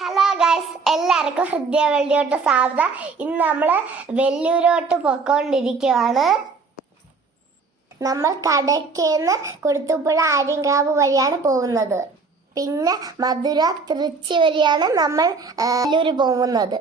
Hello guys എല്ലാവർക്കും ഹൃദയ വെള്ളിയോട്ട് സ്വാഗതം. ഇന്ന് നമ്മൾ വെല്ലൂരോട്ട് പൊക്കോണ്ടിരിക്കുവാണ് നമ്മൾ കടക്കേന്ന് കൊടുത്തുപ്പുഴ ആര്യങ്കാവ് വഴിയാണ് പോകുന്നത്. പിന്നെ മധുര തൃച്ചി വഴിയാണ് നമ്മൾ വെല്ലൂർ പോകുന്നത്.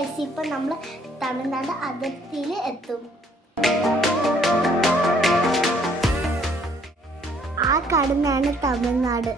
ഗൈസ് ഇപ്പം നമ്മൾ തമിഴ്നാട് അതിർത്തിയിൽ എത്തും. ആ കടന്നാണ് തമിഴ്നാട്.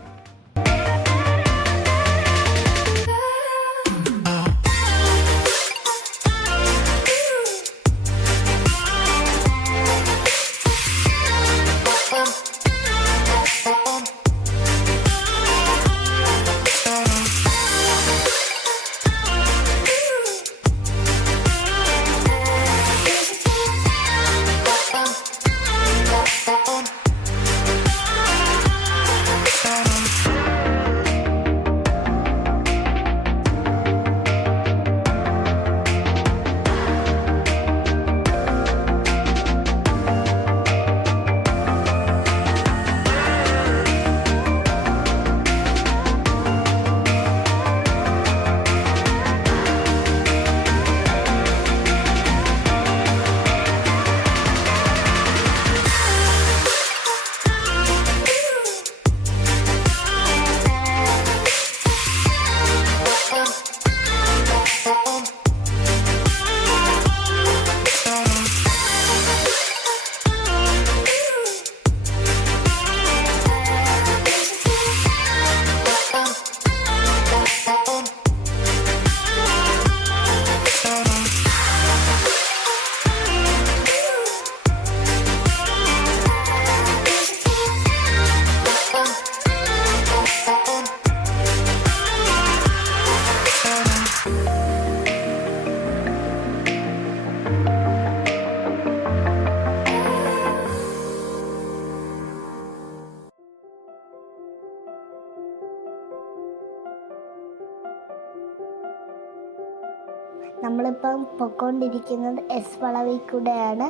നമ്മളിപ്പം പൊക്കോണ്ടിരിക്കുന്നത് എസ് വളവിൽ കൂടെയാണ്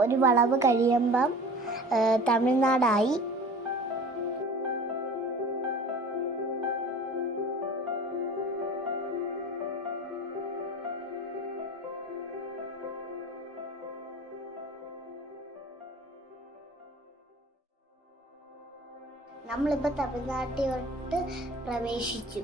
ഒരു വളവ് കഴിയുമ്പം തമിഴ്നാടായി. നമ്മളിപ്പോൾ തമിഴ്നാട്ടിലോട്ട് പ്രവേശിച്ചു.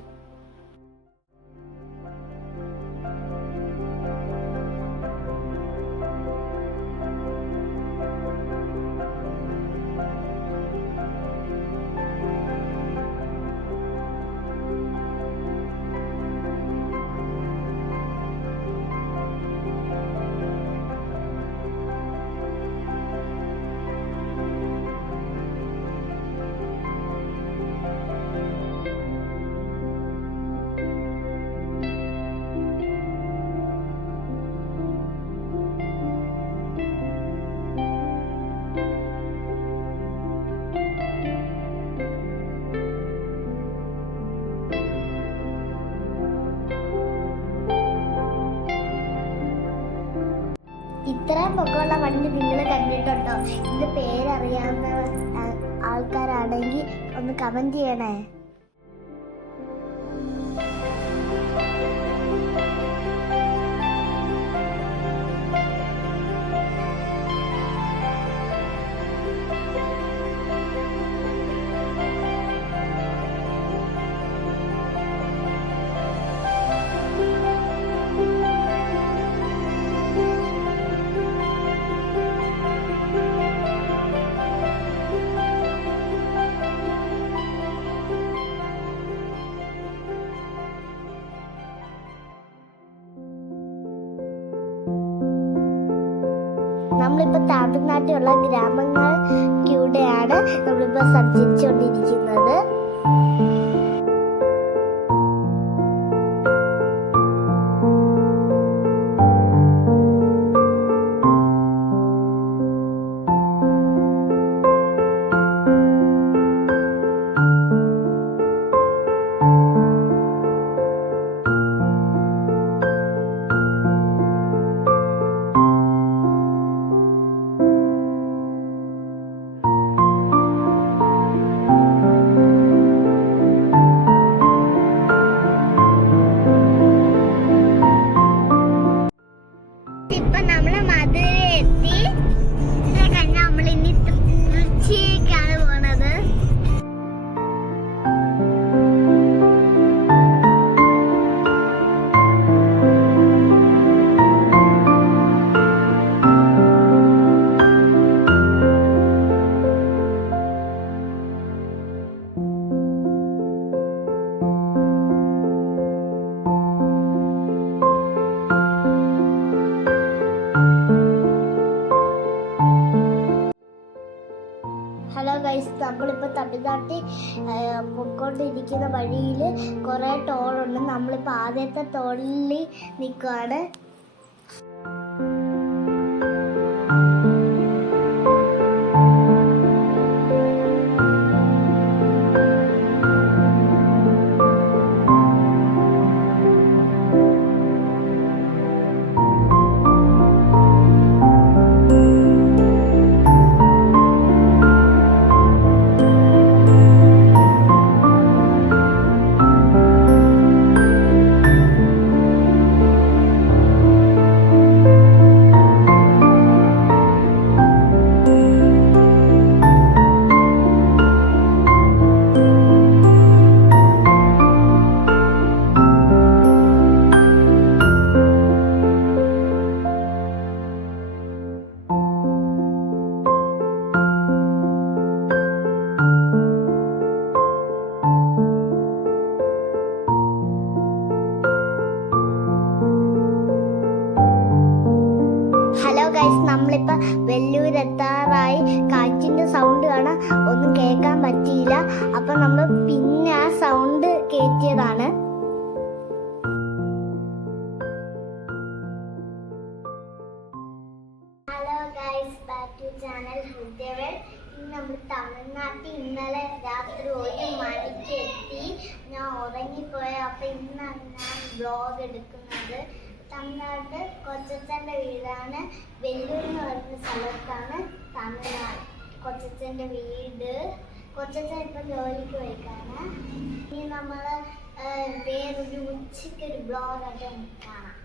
ഇത്രയും പൊക്കമുള്ള വണ്ടി നിങ്ങൾ കണ്ടിട്ടുണ്ടോ? ഇത് പേരറിയാവുന്ന ആൾക്കാരാണെങ്കിൽ ഒന്ന് കമന്റ് ചെയ്യണേ. നമ്മളിപ്പോൾ തമിഴ്നാട്ടിലുള്ള ഗ്രാമങ്ങൾക്കൂടെയാണ് നമ്മളിപ്പോൾ സഞ്ചരിച്ചുകൊണ്ടിരിക്കുന്നത് തമിഴ്നാട്ടിൽ പൊക്കോണ്ടിരിക്കുന്ന വഴിയിൽ കുറേ ടോളുണ്ട്. നമ്മളിപ്പോൾ ആദ്യത്തെ ടോളിൽ നിൽക്കുവാണ് നമ്മൾ തമിഴ്നാട്ടിൽ ഇന്നലെ രാത്രി ഒരു മണിക്ക് എത്തി. ഞാൻ ഉറങ്ങിപ്പോയ. അപ്പൊ ഇന്നാണ് ഞാൻ ബ്ലോഗ് എടുക്കുന്നത് തമിഴ്നാട് കൊച്ചച്ചന്റെ വീടാണ്. വെല്ലൂർ എന്ന് പറയുന്ന സ്ഥലത്താണ് തമിഴ്നാട് കൊച്ചച്ചന്റെ വീട്. കൊച്ചച്ചൻ ഇപ്പം ജോലിക്ക് പോയിക്കാണ്. ഇനി നമ്മൾ വേറൊരു ഉച്ചയ്ക്കൊരു ബ്ലോഗായിട്ട് കാണാം.